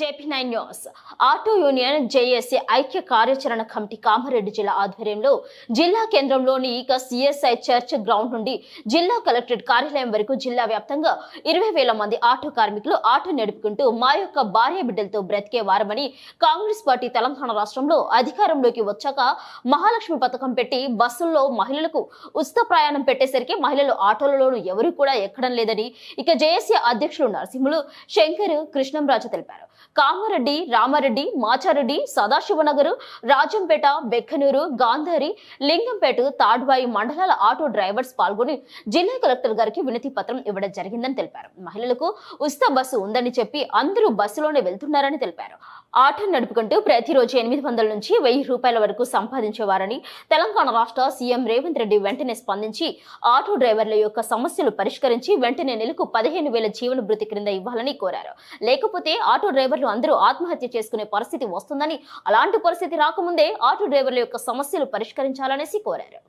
JP nine news. Auto union JAC ఐక్య కార్యాచరణ committee Kamareddy జిల్లా ఆధ్వర్యంలో జిల్లా కేంద్రంలోని ఇక సిఎస్ఐ చర్చ్ గ్రౌండ్ నుండి జిల్లా కలెక్టరేట్ కార్యాలయం వరకు జిల్లా వ్యాప్తంగా ఇరవై వేల మంది ఆటో కార్మికులు ఆటో నడుపుకుంటూ మా యొక్క భార్య బిడ్డలతో బ్రతికే వారమని కాంగ్రెస్ పార్టీ తెలంగాణ రాష్ట్రంలో అధికారంలోకి వచ్చాక మహాలక్ష్మి పథకం పెట్టి బస్సుల్లో మహిళలకు ఉచిత ప్రయాణం పెట్టేసరికి మహిళలు ఆటోలలోనూ ఎవరు కూడా ఎక్కడం లేదని ఇక జేఏసీ అధ్యక్షులు నరసింహులు శంకర్ కృష్ణంరాజు తెలిపారు. కామారెడ్డి రామారెడ్డి మాచారెడ్డి సదాశివనగర్ రాజంపేట బెక్కనూరు గాంధారి లింగంపేట తాడ్వాయి మండలాల ఆటో డ్రైవర్స్ పాల్గొని జిల్లా కలెక్టర్ గారికి వినతి పత్రం ఇవ్వడం జరిగిందని తెలిపారు. మహిళలకు ఉస్తా బస్సు ఉందని చెప్పి అందరూ బస్సులోనే వెళ్తున్నారని తెలిపారు. ఆటను నడుపుకుంటూ ప్రతిరోజు ఎనిమిది వందల నుంచి వెయ్యి రూపాయల వరకు సంపాదించేవారని తెలంగాణ రాష్ట్ర సీఎం రేవంత్ రెడ్డి వెంటనే స్పందించి ఆటో డ్రైవర్ల యొక్క సమస్యలు పరిష్కరించి వెంటనే నెలకు పదిహేను వేల జీవన భృతి క్రింద ఇవ్వాలని కోరారు. లేకపోతే ఆటో డ్రైవర్లు అందరూ ఆత్మహత్య చేసుకునే పరిస్థితి వస్తుందని అలాంటి పరిస్థితి రాకముందే ఆటో డ్రైవర్ల యొక్క సమస్యలు పరిష్కరించాలనేసి కోరారు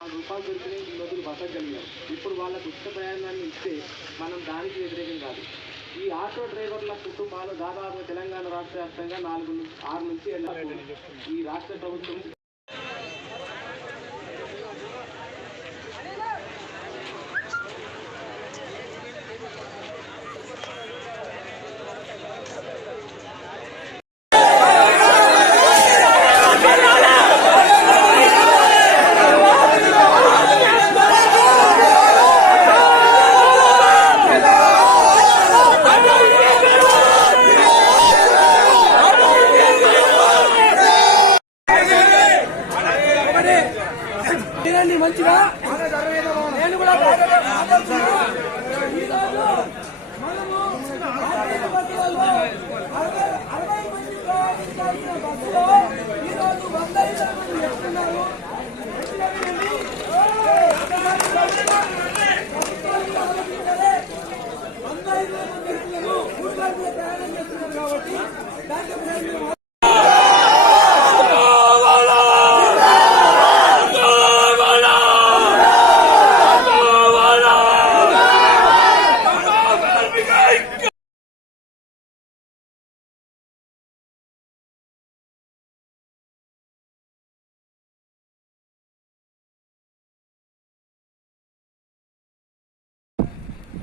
నాలుగు రూపాయలు దొరికినాయి ఈ రోజులు బతకగలిగాం ఇప్పుడు వాళ్ళకు ఉచిత ప్రయాణాన్ని ఇస్తే మనం దానికి వ్యతిరేకం కాదు. ఈ ఆటో డ్రైవర్ల కుటుంబాలు దాదాపు తెలంగాణ రాష్ట్ర వ్యాప్తంగా నాలుగు ఆరు నుంచి ఈ రాష్ట్ర ప్రభుత్వం తినండి మంచిగా నేను కూడా ఈరోజు మనము ఆర్టీసీ బస్సులలో అరవై అరవై మంది ప్రయాణించాల్సిన బస్సులో ఈరోజు వంద ఇరవై మంది ఎక్కుతున్నారు ఎట్లనండి? ఒకసారి ప్రభుత్వానికి ఆలోచించాలి. వంద ఇరవై మంది ఎక్కుతున్నారు ఊళ్ళో మీద ప్రయాణం చేస్తున్నారు కాబట్టి దాంట్లో ప్రయాణం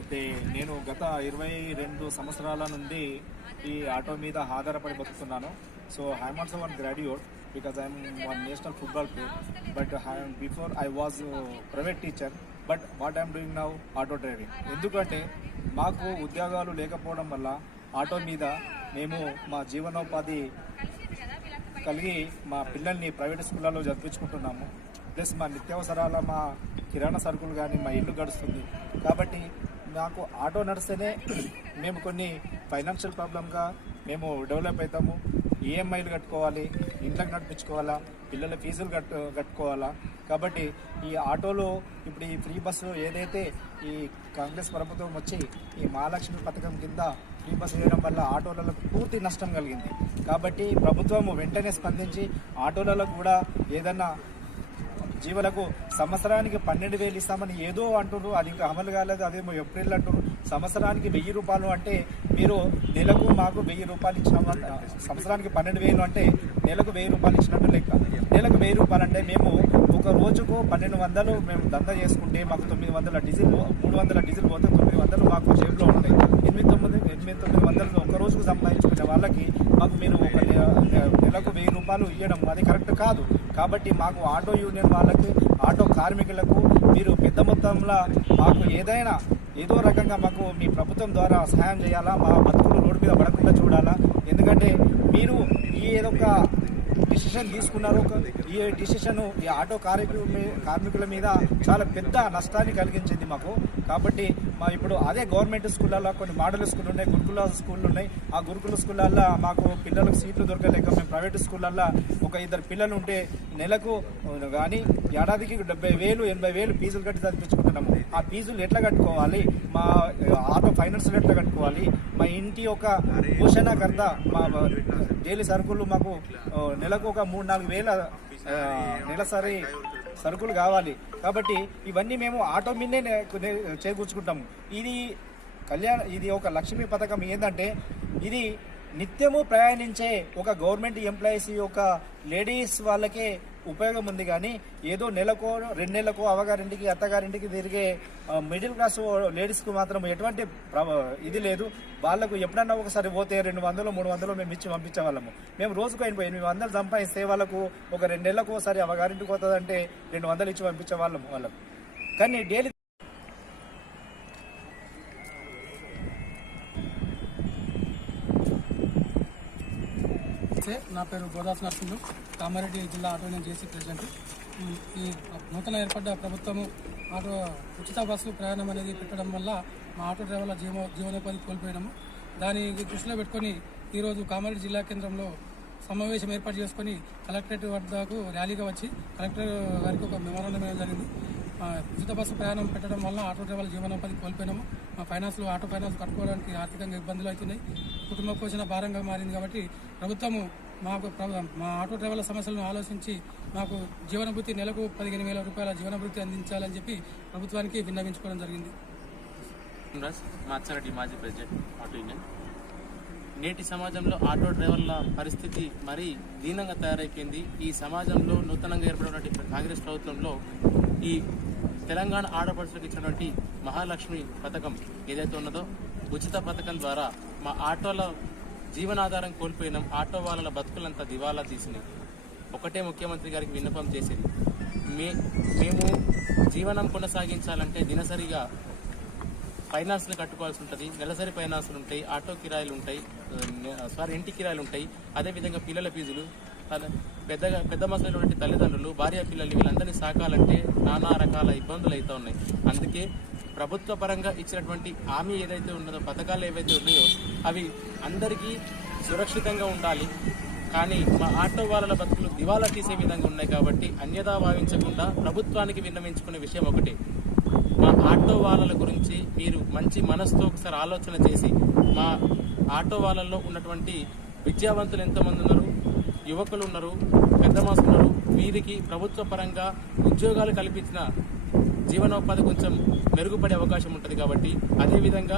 అయితే నేను గత ఇరవై రెండు సంవత్సరాల నుండి ఈ ఆటో మీద ఆధారపడి బతుకుతున్నాను. So I'm also one graduate because I'm one national football player but before I was private teacher but what I'm doing now auto driving ఎందుకంటే మాకు ఉద్యోగాలు లేకపోవడం వల్ల ఆటో మీద మేము మా జీవనోపాధి కలిగి మా పిల్లల్ని ప్రైవేట్ స్కూళ్ళలో చదివించుకుంటున్నాము. ప్లస్ మా నిత్యావసరాల మా కిరాణా సరుకులు కానీ మా ఇల్లు గడుస్తుంది. కాబట్టి నాకు ఆటో నడిస్తేనే మేము కొన్ని ఫైనాన్షియల్ ప్రాబ్లంగా మేము డెవలప్ అవుతాము. ఈఎంఐలు కట్టుకోవాలి ఇంట్లోకి నడిపించుకోవాలా పిల్లల ఫీజులు కట్టు కట్టుకోవాలా. కాబట్టి ఈ ఆటోలో ఇప్పుడు ఈ ఫ్రీ బస్సు ఏదైతే ఈ కాంగ్రెస్ ప్రభుత్వం వచ్చి ఈ మహాలక్ష్మి పథకం కింద ఫ్రీ బస్సు వేయడం వల్ల ఆటోలలో పూర్తి నష్టం కలిగింది. కాబట్టి ప్రభుత్వం వెంటనే స్పందించి ఆటోలలో కూడా ఏదన్నా జీవులకు సంవత్సరానికి పన్నెండు వేలు ఇస్తామని ఏదో అంటున్నారు. అది ఇంకా అమలు కాలేదు అదేమో ఏప్రిల్ అంటున్నారు. సంవత్సరానికి వెయ్యి రూపాయలు అంటే మీరు నెలకు మాకు వెయ్యి రూపాయలు ఇచ్చిన సంవత్సరానికి పన్నెండు వేలు అంటే నెలకు వెయ్యి రూపాయలు ఇచ్చినట్టు లెక్క. నెలకు వెయ్యి రూపాయలు అంటే మేము ఒక రోజుకు పన్నెండు వందలు మేము దందా చేసుకుంటే మాకు తొమ్మిది వందల డీజిల్ మూడు వందల డీజిల్ పోతే తొమ్మిది వందలు మాకు జేబులో ఉంటాయి. ఎనిమిది తొమ్మిది ఎనిమిది తొమ్మిది వందలు ఒక రోజుకు సంపాదించుకునే వాళ్ళకి మాకు మీరు ఒక నెలకు వెయ్యి రూపాయలు ఇవ్వడం అది కరెక్ట్ కాదు. కాబట్టి మాకు ఆటో యూనియన్ వాళ్ళకు ఆటో కార్మికులకు మీరు పెద్ద మొత్తంలో మాకు ఏదైనా ఏదో రకంగా మాకు మీ ప్రభుత్వం ద్వారా సహాయం చేయాలా? మా బతుకులు రోడ్డు మీద పడకుండా చూడాలా? ఎందుకంటే మీరు ఈ ఏదో ఒక డిసిషన్ తీసుకున్నారు. ఒక- ఈ డిసిషన్ ఈ ఆటో కార్మికుల కార్మికుల మీద చాలా పెద్ద నష్టాన్ని కలిగించింది మాకు. కాబట్టి మా ఇప్పుడు అదే గవర్నమెంట్ స్కూళ్ళల్లో కొన్ని మోడల్ స్కూల్ ఉన్నాయి గురుకుల స్కూళ్ళు ఉన్నాయి. ఆ గురుకుల స్కూళ్ళల్లో మాకు పిల్లలకు సీట్లు దొరకలేక మేము ప్రైవేట్ స్కూళ్ళల్లో ఒక ఇద్దరు పిల్లలు ఉంటే నెలకు కానీ ఏడాదికి డెబ్బై వేలు ఎనభై వేలు ఫీజులు కట్టి చదివించుకుంటున్నాము. ఆ ఫీజులు ఎట్లా కట్టుకోవాలి? మా ఫైనాన్స్ ఎట్లా కట్టుకోవాలి. మా ఇంటి ఒక పోషణకర్త మా డైలీ సరుకులు మాకు నెలకు ఒక మూడు నాలుగు వేల నెలసరి సరుకులు కావాలి. కాబట్టి ఇవన్నీ మేము ఆటో మీదే చేకూర్చుకుంటాము. ఇది కళ్యాణ ఇది ఒక లక్ష్మీ పథకం ఏంటంటే ఇది నిత్యము ప్రయాణించే ఒక గవర్నమెంట్ ఎంప్లాయీస్ యొక్క లేడీస్ వాళ్ళకే ఉపయోగం ఉంది కానీ ఏదో నెలకో రెండు నెలలకో అవగారింటికి అత్తగారింటికి తిరిగే మిడిల్ క్లాస్ లేడీస్కు మాత్రం ఎటువంటి ప్ర- ఇది లేదు. వాళ్ళకు ఎప్పుడన్నా ఒకసారి పోతే రెండు వందలు మూడు వందలు మేము ఇచ్చి పంపించే వాళ్ళము మేము రోజుకు ఎనభై ఎనిమిది వందలు సంపాదిస్తే వాళ్ళకు ఒక రెండు నెలలకు ఒకసారి అవగారింటికి పోతుందంటే రెండు వందలు ఇచ్చి పంపించే వాళ్ళము వాళ్ళకు. కానీ డైలీ నమస్తే నా పేరు గోదాస్ నరసింహు. కామారెడ్డి జిల్లా ఆటో యూనియన్ జేసీ ప్రెసిడెంట్. ఈ నూతన ఏర్పడ్డ ప్రభుత్వము ఆటో ఉచిత బస్సు ప్రయాణం అనేది పెట్టడం వల్ల మా ఆటో డ్రైవర్ల జీవో జీవనోపాధి కోల్పోయినాము. దాని దృష్టిలో పెట్టుకొని ఈరోజు కామారెడ్డి జిల్లా కేంద్రంలో సమావేశం ఏర్పాటు చేసుకొని కలెక్టరేట్ వద్దకు ర్యాలీగా వచ్చి కలెక్టర్ గారికి ఒక మెమోరాండం అనేది జరిగింది. ఉచిత బస్సు ప్రయాణం పెట్టడం వల్ల ఆటో డ్రైవర్ల జీవనోపాధి కోల్పోయినాము. మా ఫైనాన్స్లో ఆటో ఫైనాన్స్ కట్టుకోవడానికి ఆర్థికంగా ఇబ్బందులు అవుతున్నాయి. కుటుంబ పోషణ భారంగా మారింది కాబట్టి ప్రభుత్వము మాకు మా ఆటో డ్రైవర్ల సమస్యలను ఆలోచించి మాకు జీవనభృతి నెలకు పదిహేను వేల రూపాయల జీవనభృతి అందించాలని చెప్పి ప్రభుత్వానికి విన్నవించుకోవడం జరిగింది. రాజ్ మాచారెడ్డి మాజీ ప్రెసిడెంట్ ఆటో యూనియన్. నేటి సమాజంలో ఆటో డ్రైవర్ల పరిస్థితి మరీ దీనంగా తయారైపోయింది. ఈ సమాజంలో నూతనంగా ఏర్పడినటువంటి కాంగ్రెస్ ప్రభుత్వంలో ఈ తెలంగాణ ఆడపడుచులకు ఇచ్చినటువంటి మహాలక్ష్మి పథకం ఏదైతే ఉన్నదో ఉచిత పథకం ద్వారా మా ఆటోల జీవనాధారం కోల్పోయినాం. ఆటో వాళ్ళ బతుకులంతా దివాలా తీసినాయి ఒకటే ముఖ్యమంత్రి గారికి విన్నపం చేసేది. మే మేము జీవనం కొనసాగించాలంటే దినసరిగా ఫైనాన్స్లు కట్టుకోవాల్సి ఉంటుంది. నెలసరి ఫైనాన్స్లు ఉంటాయి ఆటో కిరాయిలు ఉంటాయి సారీ ఇంటి కిరాయిలు ఉంటాయి. అదేవిధంగా పిల్లల ఫీజులు పెద్దగా పెద్ద మసలైనటువంటి తల్లిదండ్రులు భార్య పిల్లలు వీళ్ళందరినీ సాకాలంటే నానా రకాల ఇబ్బందులు అయితే ఉన్నాయి. అందుకే ప్రభుత్వ పరంగా ఇచ్చినటువంటి హామీ ఏదైతే ఉన్నదో పథకాలు ఏవైతే ఉన్నాయో అవి అందరికీ సురక్షితంగా ఉండాలి. కానీ మా ఆటో వాళ్ళ బతుకులు దివాలా తీసే విధంగా ఉన్నాయి కాబట్టి అన్యదా భావించకుండా ప్రభుత్వానికి విన్నవించుకునే విషయం ఒకటే. మా ఆటో వాళ్ళ గురించి మీరు మంచి మనసుతో ఒకసారి ఆలోచన చేసి మా ఆటో వాళ్ళల్లో ఉన్నటువంటి విద్యావంతులు ఎంతమంది ఉన్నారు యువకులు ఉన్నారు పెద్ద మాస్ ఉన్నారు వీరికి ప్రభుత్వ పరంగా ఉద్యోగాలు కల్పించిన జీవనోపాధి కొంచెం మెరుగుపడే అవకాశం ఉంటుంది కాబట్టి అదేవిధంగా